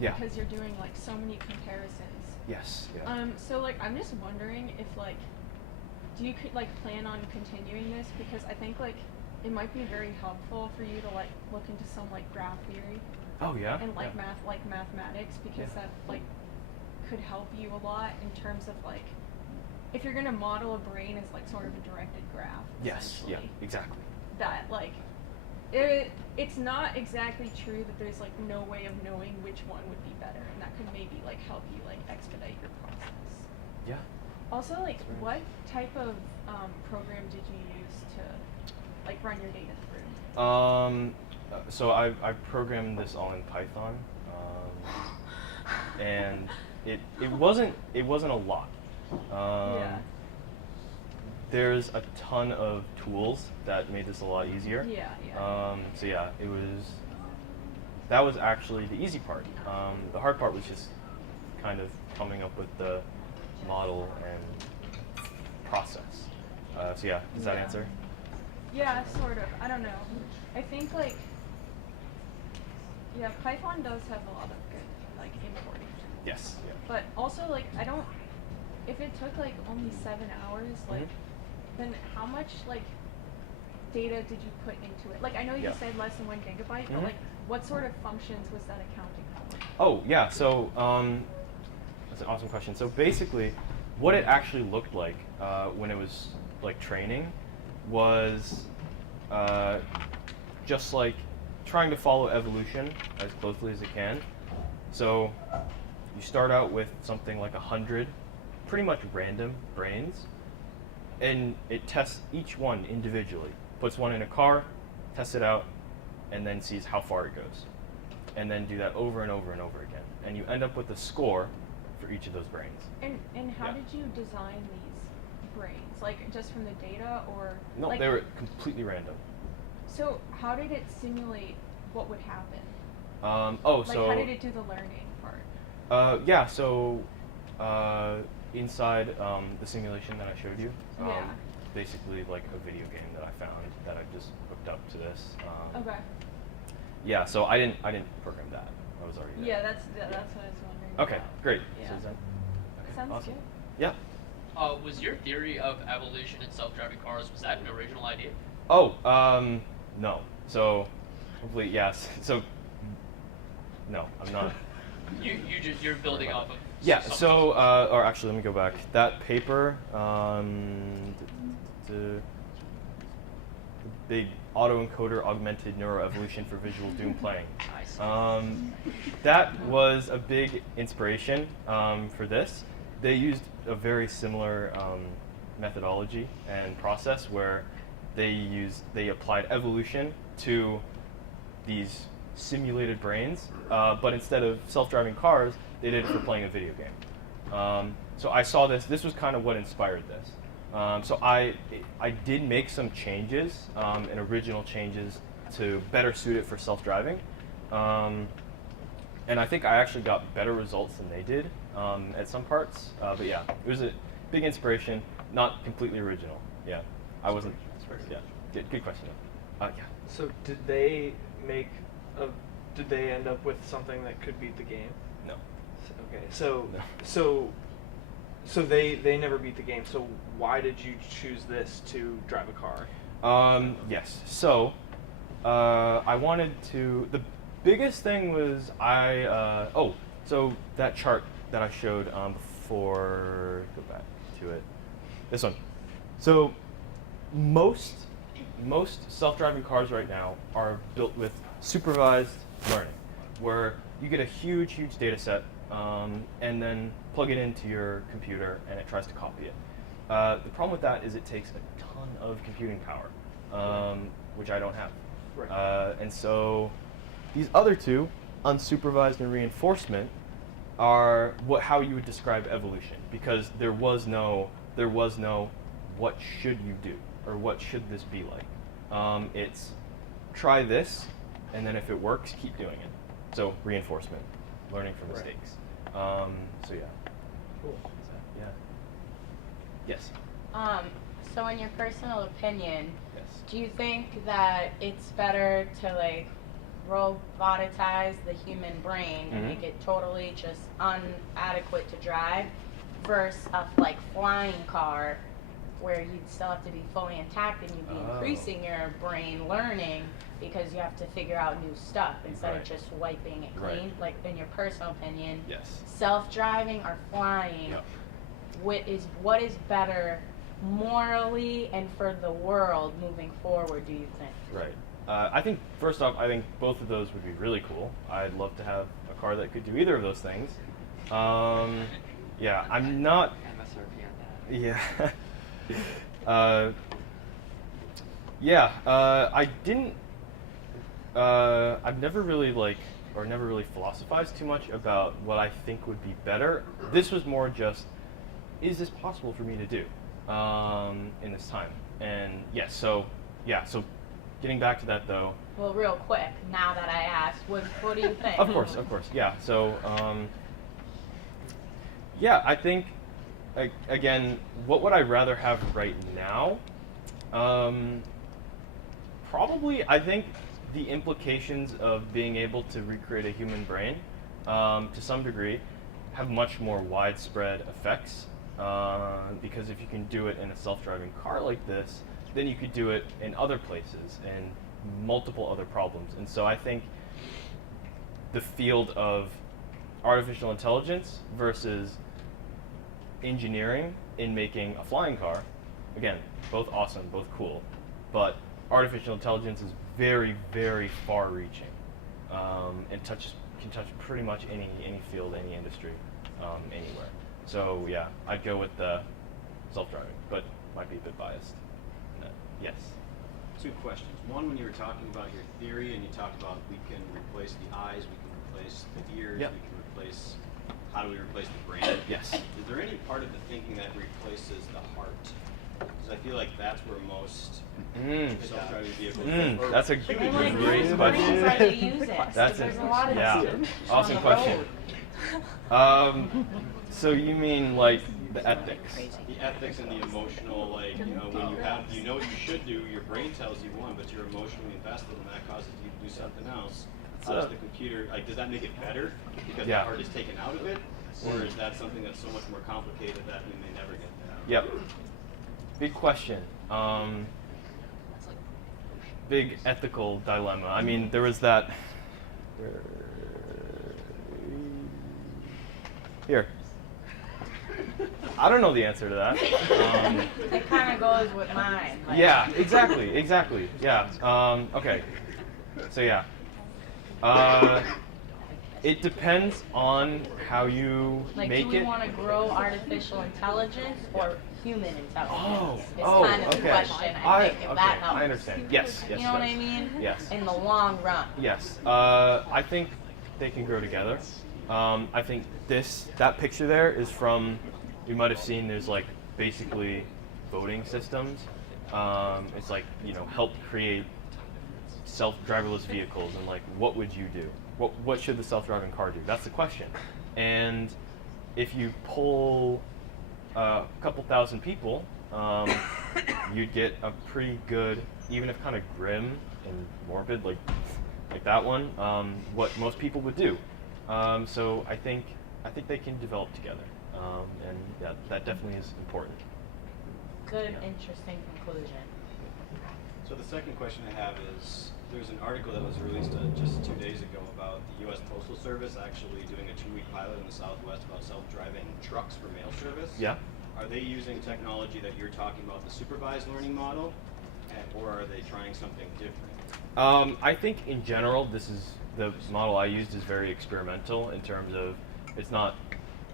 Yeah. because you're doing like so many comparisons. Yes. Yeah. So like I'm just wondering if like do you like plan on continuing this, because I think like it might be very helpful for you to like look into some like graph theory Oh yeah. and like Yeah. mathematics, because Yeah. that like could help you a lot in terms of like if you're gonna model a brain as like sort of a directed graph. Yes. Yeah. Essentially, Exactly. that like it's not exactly true that there's like no way of knowing which one would be better, and that could maybe like help you like expedite your process. Yeah. Also, like, That's right. what type of program did you use to like run your data through? So I programmed this all in Python, and it wasn't a lot. Yeah. There's a ton of tools that made this a lot easier. Yeah, yeah. So yeah, that was actually the easy part. The hard part was just kind of coming up with the model and process. So yeah, does that Yeah. answer? Yeah, sort of. I don't know. I think like yeah, Python does have a lot of good like importing tools. Yes. Yeah. But also like I don't if it took like only 7 hours, like then how much like data did you put into it? Like I know you Yeah. said less than 1 GB, but like what sort of functions was that accounting for? Oh yeah. So that's an awesome question. So basically, what it actually looked like when it was like training was just like trying to follow evolution as closely as it can. So you start out with something like 100 pretty much random brains, and it tests each one individually. Puts one in a car, tests it out, and then sees how far it goes. And then do that over and over and over again. And you end up with a score for each of those brains. And how Yeah. did you design these brains? Like just from the data, or No, like, they were completely random. So how did it simulate what would happen? Oh, Like so how did it do the learning part? yeah, so inside the simulation that I showed you, Yeah. basically like a video game that I found that I just hooked up to this. Okay. Yeah, so I didn't program that. I was already there. Yeah, that's what I was wondering. Okay, about. great. Yeah. So is that- okay, Sounds awesome. good. Yeah. Was your theory of evolution in self-driving cars, was that an original idea? Oh, no. So, hopefully, yes. So, no, I'm not. You're building off of. Yeah. something So, else. or actually, let me go back. That paper, the big autoencoder augmented neuroevolution for visual doom playing. I see. That was a big inspiration for this. They used a very similar methodology and process where they applied evolution to these simulated brains, but instead of self-driving cars, they did it for playing a video game. So I saw this. This was kind of what inspired this. So I did make some changes, and original changes to better suit it for self-driving. And I think I actually got better results than they did at some parts. But yeah, it was a big inspiration, not completely original. Yeah, I wasn't inspired. Yeah, good question. Yeah. So did they end up with something that could beat the game? No. Okay, so No. so they never beat the game. So why did you choose this to drive a car? Yes. So I wanted to. The biggest thing was so that chart that I showed before. Go back to it. This one. So most self-driving cars right now are built with supervised learning, where you get a huge data set and then plug it into your computer and it tries to copy it. The problem with that is it takes a ton of computing power, which I don't have. Right. And so these other two, unsupervised and reinforcement, are how you would describe evolution, because there was no what should you do or what should this be like. It's try this, and then if it works, keep doing it. So reinforcement, learning from Right. mistakes. So yeah. Cool. Yeah. Yes. So in your personal opinion, Yes. do you think that it's better to like robotize the human brain and Mhm. make it totally just inadequate to drive, versus a like flying car where you'd still have to be fully intact and you'd be Oh. increasing your brain learning because you have to figure out new stuff instead Right. of just wiping it Right. clean. Like in your personal opinion, Yes. self-driving or flying, Yep. what is better morally and for the world moving forward, do you think? Right. I think first off, I think both of those would be really cool. I'd love to have a car that could do either of those things. Yeah, I'm not. MSRP on that. Yeah. I didn't. I've never really never really philosophized too much about what I think would be better. This was more just, is this possible for me to do in this time? And yes, so getting back to that though. Well, real quick, now that I asked, what do you think? Of course, yeah. So, I think, again, what would I rather have right now? Probably, I think the implications of being able to recreate a human brain, to some degree, have much more widespread effects. Because if you can do it in a self-driving car like this, then you could do it in other places and multiple other problems. And so I think the field of artificial intelligence versus engineering in making a flying car, again, both awesome, both cool, but artificial intelligence is very, very far-reaching, and can touch pretty much any field, any industry, anywhere. So yeah, I'd go with the self-driving, but might be a bit biased. Yes. Two questions. One, when you were talking about your theory and you talked about we can replace the eyes, we can replace the ears, Yep. we can replace, how do we replace the brain? Yes. Is there any part of the thinking that replaces the heart? Because I feel like that's where most self-driving vehicles That's a They want to great use brains question. to use it. That's There's a a lot of awesome on the question. road. So you mean like the ethics? the ethics and the emotional, like, when you know what you should do, your brain tells you one, but you're emotionally invested and that causes you to do something else. How does the computer, does that make it better because the heart is taken out of it? Or is that something that's so much more complicated that we may never get there? Yep. Big question. Big ethical dilemma. I mean, there was that. Here. I don't know the answer to that. It kind of goes with mine. Like, Yeah, exactly. Yeah. Okay. So yeah. It depends on how you Like, make do we it. want to grow artificial intelligence or human intelligence? It's Oh, kind of the okay. question, I think, if that helps. I understand. Yes. You know what I mean? Yes. In the long run. Yes. I think they can grow together. I think that picture there is from, you might have seen, there's like basically voting systems. It's like, help create self-driverless vehicles, and like, what would you do? What should the self-driving car do? That's the question. And if you pull a couple thousand people, you'd get a pretty good, even if kind of grim and morbid, like that one, what most people would do. So I think they can develop together, and yeah, that definitely is important. Good, Yeah. interesting conclusion. So the second question I have is, there's an article that was released just 2 days ago about the U.S. Postal Service actually doing a 2-week pilot in the Southwest about self-driving trucks for mail service. Yeah. Are they using technology that you're talking about, the supervised learning model, or are they trying something different? I think in general, the model I used is very experimental in terms of it's not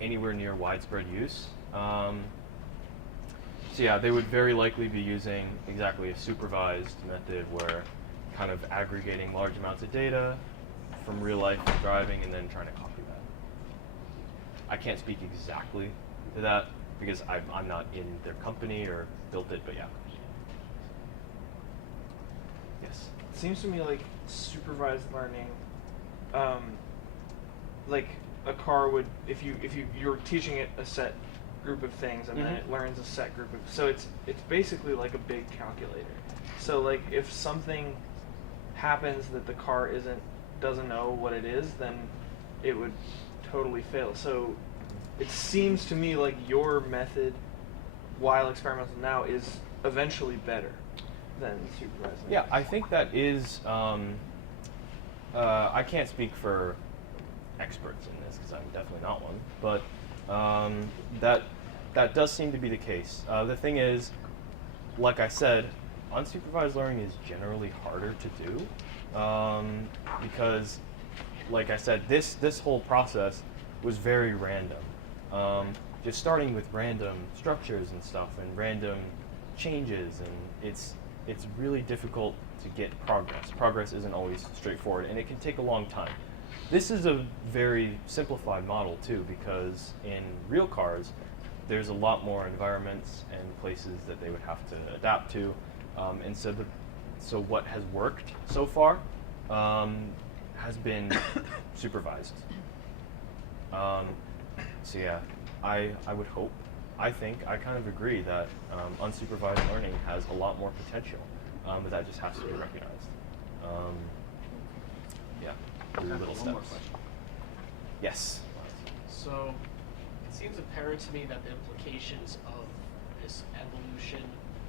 anywhere near widespread use. So yeah, they would very likely be using exactly a supervised method where kind of aggregating large amounts of data from real life driving and then trying to copy that. I can't speak exactly to that because I'm not in their company or built it, but yeah. Yes. It seems to me like supervised learning, like a car would, if you're teaching it a set group of things and then it learns a set group of, so it's basically like a big calculator. So like if something happens that the car isn't doesn't know what it is, then it would totally fail. So it seems to me like your method, while experimental now, is eventually better than supervising. Yeah, I think that is. I can't speak for experts in this because I'm definitely not one, but that does seem to be the case. The thing is, like I said, unsupervised learning is generally harder to do because, like I said, this whole process was very random. Just starting with random structures and stuff and random changes, and it's really difficult to get progress. Progress isn't always straightforward, and it can take a long time. This is a very simplified model too, because in real cars, there's a lot more environments and places that they would have to adapt to, and so what has worked so far has been supervised. So yeah, I would hope. I think I kind of agree that unsupervised learning has a lot more potential, but that just has to be recognized. Yeah, do little One steps. more question. Yes. So it seems apparent to me that the implications of this evolution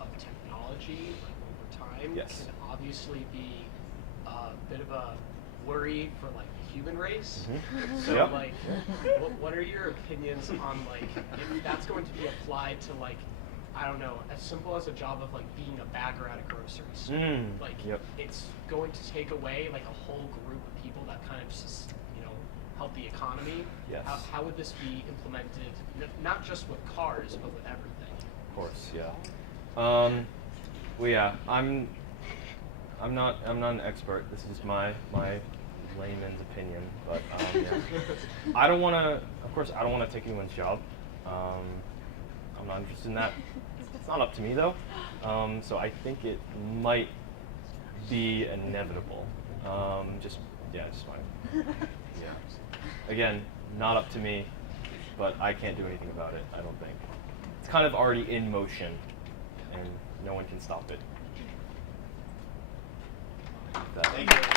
of technology, like over time, Yes. can obviously be a bit of a worry for like the human race. Mhm. So Yep. like, what are your opinions on like if that's going to be applied to like, I don't know, as simple as a job of like being a bagger at a grocery store. Like Yep. it's going to take away like a whole group of people that kind of help the economy. Yes. How would this be implemented? Not just with cars, but with everything. Of course, yeah. Well, yeah, I'm not an expert. This is just my layman's opinion, but yeah. I don't want to. Of course, I don't want to take anyone's job. I'm not interested in that. It's not up to me though. So I think it might be inevitable. Just fine. Yeah. Again, not up to me, but I can't do anything about it. I don't think. It's kind of already in motion, and no one can stop it. Thank you.